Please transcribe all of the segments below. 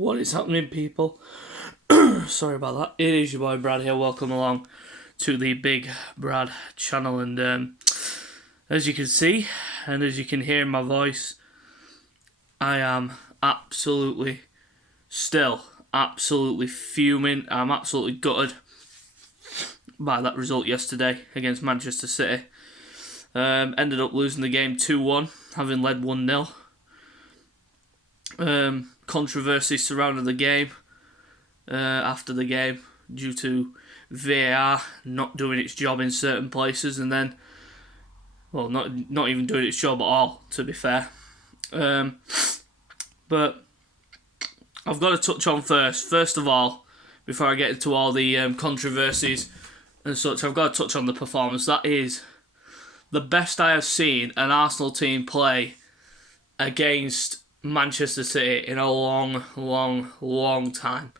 What is happening, people? Sorry about that. It is your boy Brad here. Welcome along to the Big Brad channel. And as you can see, and as you can hear in my voice, I am absolutely fuming. I'm absolutely gutted by that result yesterday against Manchester City. Ended up losing the game 2-1, having led 1-0. Controversy surrounding the game after the game due to VAR not doing its job in certain places, and then, well, not even doing its job at all, to be fair. But I've got to touch on first of all, before I get into all the controversies and such, I've got to touch on the performance. That is the best I have seen an Arsenal team play against Manchester City in a long time.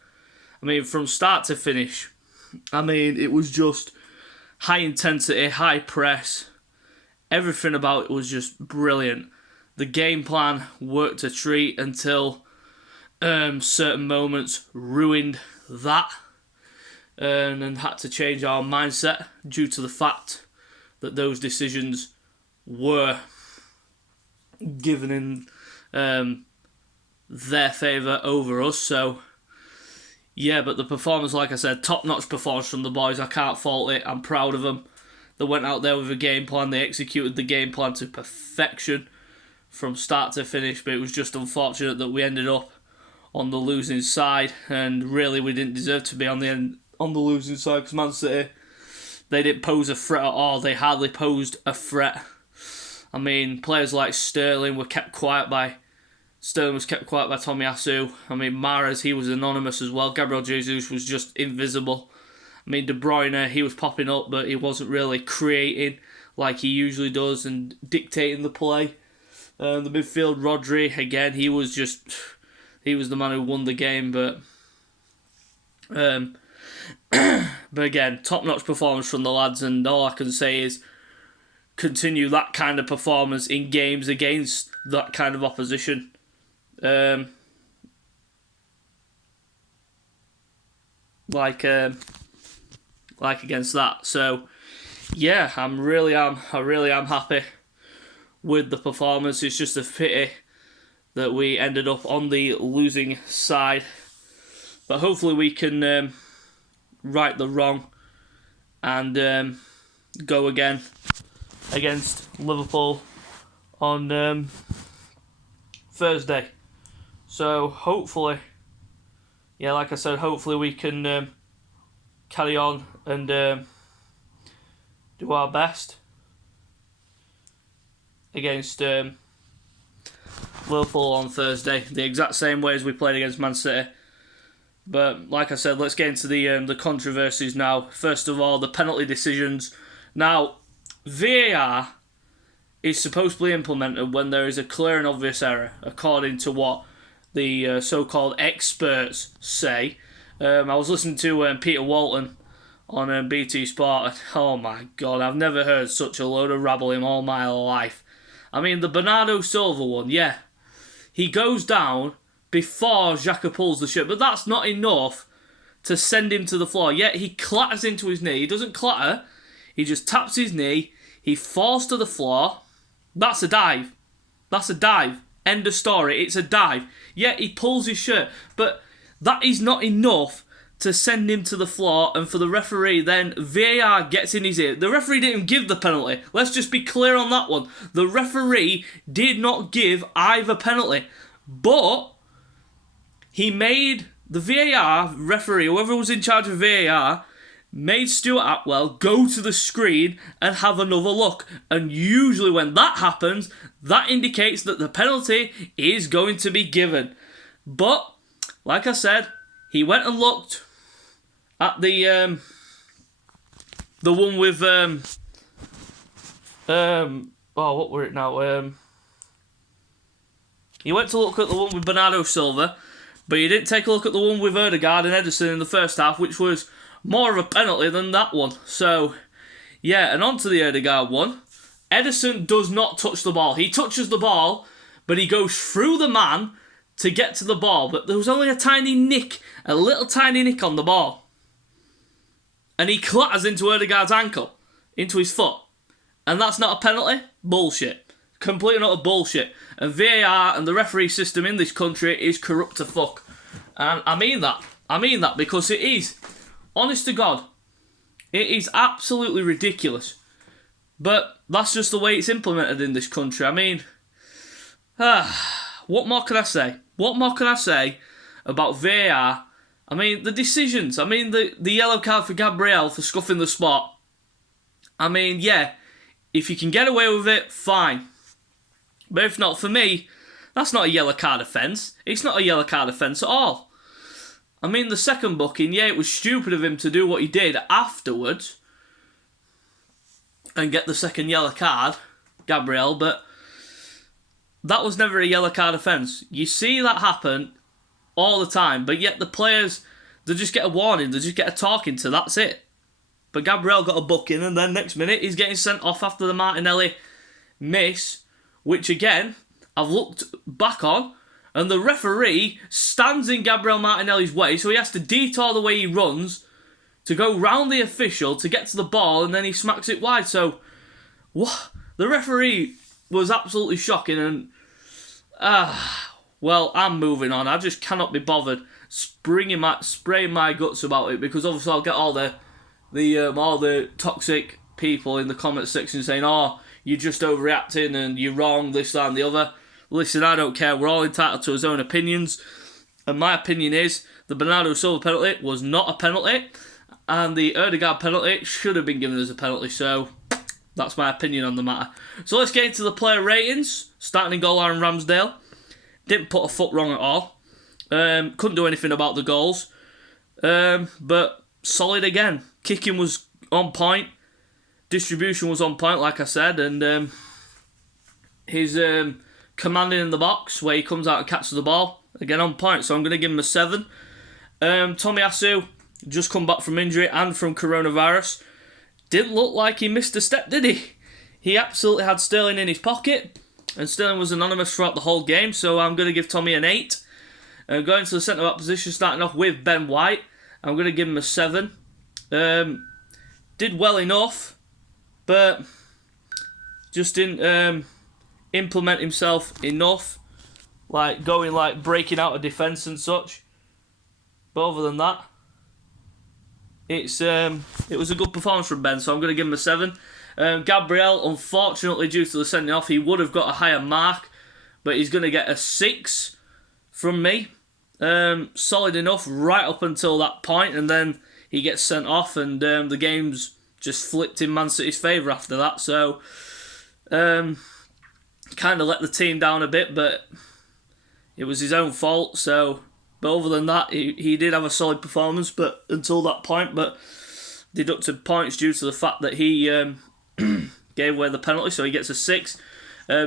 I mean, from start to finish, it was just high intensity, high press. Everything about it was just brilliant. The game plan worked a treat until certain moments ruined that, and had to change our mindset due to the fact that those decisions were given in their favour over us. So yeah, but the performance, like I said, top-notch performance from the boys. I can't fault it. I'm proud of them. They went out there with a game plan. They executed the game plan to perfection from start to finish, but it was just unfortunate that we ended up on the losing side, and really we didn't deserve to be on the losing side, because Man City, they didn't pose a threat at all. They hardly posed a threat. I mean, players like Sterling was kept quiet by Tomiyasu. I mean, Mahrez, he was anonymous as well. Gabriel Jesus was just invisible. I mean, De Bruyne, he was popping up, but he wasn't really creating like he usually does and dictating the play. The midfield, Rodri, again, he was the man who won the game, but again, top-notch performance from the lads, and all I can say is continue that kind of performance in games against that kind of opposition. Like against that. So yeah, I really am happy with the performance. It's just a pity that we ended up on the losing side, but hopefully we can right the wrong and go again against Liverpool on Thursday. So hopefully, yeah, like I said, hopefully we can carry on and do our best against Liverpool on Thursday, the exact same way as we played against Man City. But like I said, let's get into the controversies now. First of all, the penalty decisions. Now, VAR is supposed to be implemented when there is a clear and obvious error, according to what the so-called experts say. I was listening to Peter Walton on BT Sport, and oh my God, I've never heard such a load of rabble in all my life. I mean, the Bernardo Silva one, yeah, he goes down before Xhaka pulls the shirt, but that's not enough to send him to the floor. Yet he clatters into his knee. He doesn't clatter, he just taps his knee, he falls to the floor. That's a dive. End of story. It's a dive. Yet he pulls his shirt, but that is not enough to send him to the floor, and for the referee, then VAR gets in his ear. The referee didn't give the penalty. Let's just be clear on that one. The referee did not give either penalty, but he made the VAR referee, whoever was in charge of VAR, made Stuart Atwell go to the screen and have another look. And usually when that happens, that indicates that the penalty is going to be given. But, like I said, he went and looked at the one with what were it now? He went to look at the one with Bernardo Silva, but he didn't take a look at the one with Ødegaard and Ederson in the first half, which was more of a penalty than that one. So yeah, and on to the Ødegaard one. Ederson does not touch the ball. He touches the ball, but he goes through the man to get to the ball, but there was only a tiny nick, a little tiny nick on the ball. And he clatters into Ødegaard's ankle, into his foot. And that's not a penalty? Bullshit. Complete and utter bullshit. And VAR and the referee system in this country is corrupt to fuck. And I mean that. I mean that because it is. Honest to God. It is absolutely ridiculous. But that's just the way it's implemented in this country. I mean, what more can I say? What more can I say about VAR? I mean, the decisions. I mean, the yellow card for Gabriel for scuffing the spot. I mean, yeah, if you can get away with it, fine. But if not, for me, that's not a yellow card offence. It's not a yellow card offence at all. I mean, the second booking, yeah, it was stupid of him to do what he did afterwards and get the second yellow card, Gabriel, but that was never a yellow card offence. You see that happen all the time, but yet the players, they just get a warning, they just get a talking to, that's it. But Gabriel got a booking, and then next minute he's getting sent off after the Martinelli miss, which again, I've looked back on, and the referee stands in Gabriel Martinelli's way, so he has to detour the way he runs to go round the official to get to the ball, and then he smacks it wide. So, what? The referee was absolutely shocking, and well, I'm moving on. I just cannot be bothered spraying my guts about it, because obviously I'll get all the toxic people in the comment section saying, "Oh, you're just overreacting and you're wrong, this, that, and the other." Listen, I don't care. We're all entitled to his own opinions, and my opinion is the Bernardo Silva penalty was not a penalty, and the Ødegaard penalty should have been given as a penalty. So that's my opinion on the matter. So let's get into the player ratings. Starting in goal, Aaron Ramsdale. Didn't put a foot wrong at all. Couldn't do anything about the goals. But solid again. Kicking was on point. Distribution was on point, like I said. And his commanding in the box, where he comes out and catches the ball, again on point. So I'm going to give him a 7. Tomiyasu, just come back from injury and from coronavirus. Didn't look like he missed a step, did he? He absolutely had Sterling in his pocket, and Sterling was anonymous throughout the whole game, so I'm going to give Tommy an 8. Going to the centre-back position, starting off with Ben White, I'm going to give him a 7. Did well enough, but just didn't implement himself enough, like breaking out of defence and such. But other than that, it was a good performance from Ben, so I'm going to give him a 7. Gabriel, unfortunately, due to the sending off, he would have got a higher mark, but he's going to get a 6 from me. Solid enough right up until that point, and then he gets sent off, and the game's just flipped in Man City's favour after that. So, kind of let the team down a bit, but it was his own fault. So, but other than that, he did have a solid performance, but until that point, but deducted points due to the fact that he gave away the penalty, so he gets a 6.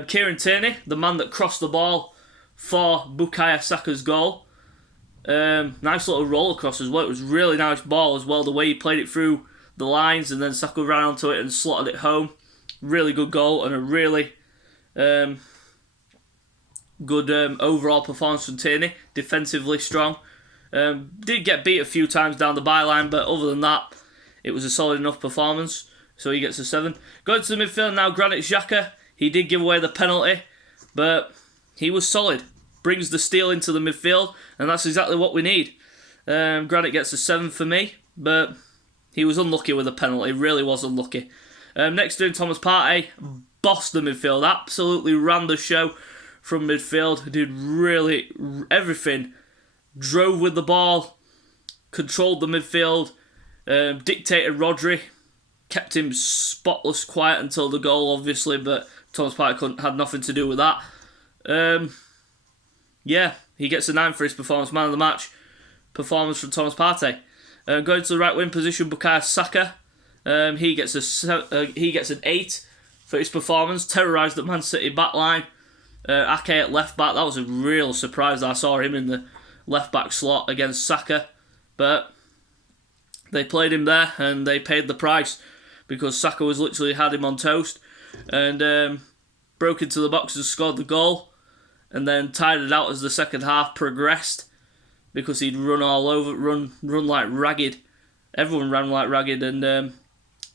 Kieran Tierney, the man that crossed the ball for Bukayo Saka's goal. Nice little roll across as well. It was a really nice ball as well, the way he played it through the lines, and then Saka ran onto it and slotted it home. Really good goal, and a really good overall performance from Tierney. Defensively strong. Did get beat a few times down the byline, but other than that, it was a solid enough performance. So he gets a 7. Going to the midfield now, Granit Xhaka. He did give away the penalty, but he was solid. Brings the steal into the midfield, and that's exactly what we need. Granit gets a 7 for me, but he was unlucky with the penalty. Really was unlucky. Next to him, Thomas Partey bossed the midfield. Absolutely ran the show from midfield. Did really everything. Drove with the ball. Controlled the midfield. Dictated Rodri. Kept him spotless quiet until the goal, obviously, but Thomas Partey had nothing to do with that. Yeah, he gets a 9 for his performance. Man of the match performance from Thomas Partey. Going to the right wing position, Bukayo Saka. He gets an 8 for his performance. Terrorised the Man City back line. Ake at left back. That was a real surprise that I saw him in the left back slot against Saka. But they played him there and they paid the price, because Saka was literally had him on toast, and broke into the box and scored the goal. and then tied it out as the second half progressed because he'd run all over, run like ragged. Everyone ran like ragged, and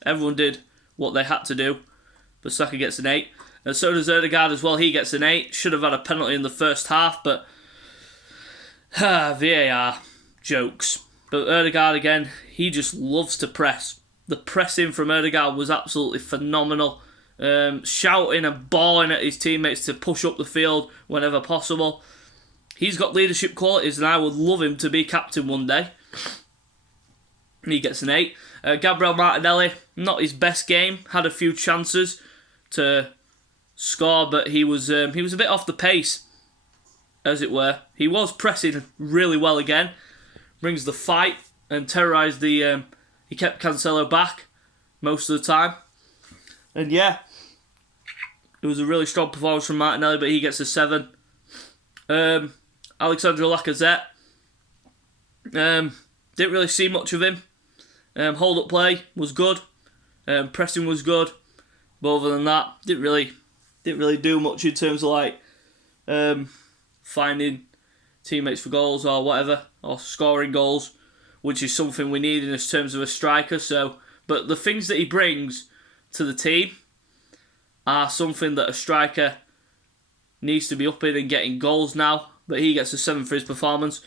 everyone did what they had to do. But Saka gets an 8. And so does Ødegaard as well. He gets an 8. Should have had a penalty in the first half, but VAR jokes. But Ødegaard again, he just loves to press. The pressing from Ødegaard was absolutely phenomenal. Shouting and bawling at his teammates to push up the field whenever possible. He's got leadership qualities, and I would love him to be captain one day. He gets an 8. Gabriel Martinelli, not his best game. Had a few chances to score, but he was a bit off the pace, as it were. He was pressing really well again. Brings the fight and terrorised the... he kept Cancelo back most of the time. And yeah, it was a really strong performance from Martinelli, but he gets a 7. Alexandre Lacazette. Didn't really see much of him. Hold-up play was good. Pressing was good. But other than that, didn't really do much in terms of like finding teammates for goals or whatever, or scoring goals, which is something we need in terms of a striker. So, but the things that he brings to the team are something that a striker needs to be up in and getting goals now. But he gets a 7 for his performance.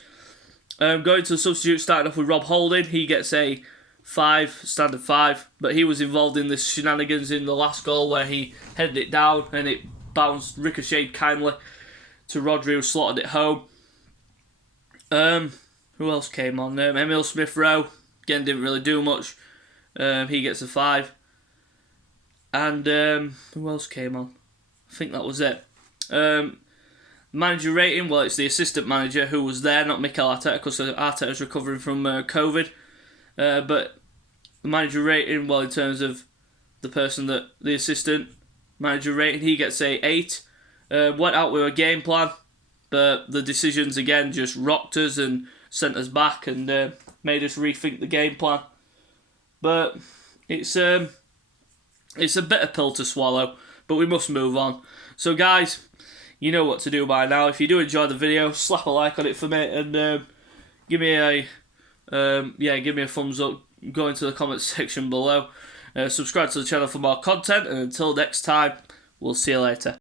Going to the substitute, starting off with Rob Holding, he gets a 5, standard 5. But he was involved in the shenanigans in the last goal where he headed it down and it bounced, ricocheted kindly to Rodri, who slotted it home. Who else came on? Emile Smith-Rowe, again, didn't really do much. He gets a 5. And who else came on? I think that was it. Manager rating, well, it's the assistant manager who was there, not Mikel Arteta, because Arteta's recovering from COVID. But the manager rating, well, in terms of the person that the assistant manager rating, he gets a 8. Went out with a game plan, but the decisions again just rocked us and sent us back and made us rethink the game plan. But it's a bitter pill to swallow, but we must move on. So guys, you know what to do by now. If you do enjoy the video, slap a like on it for me and give me a thumbs up. Go into the comments section below. Subscribe to the channel for more content, and until next time, we'll see you later.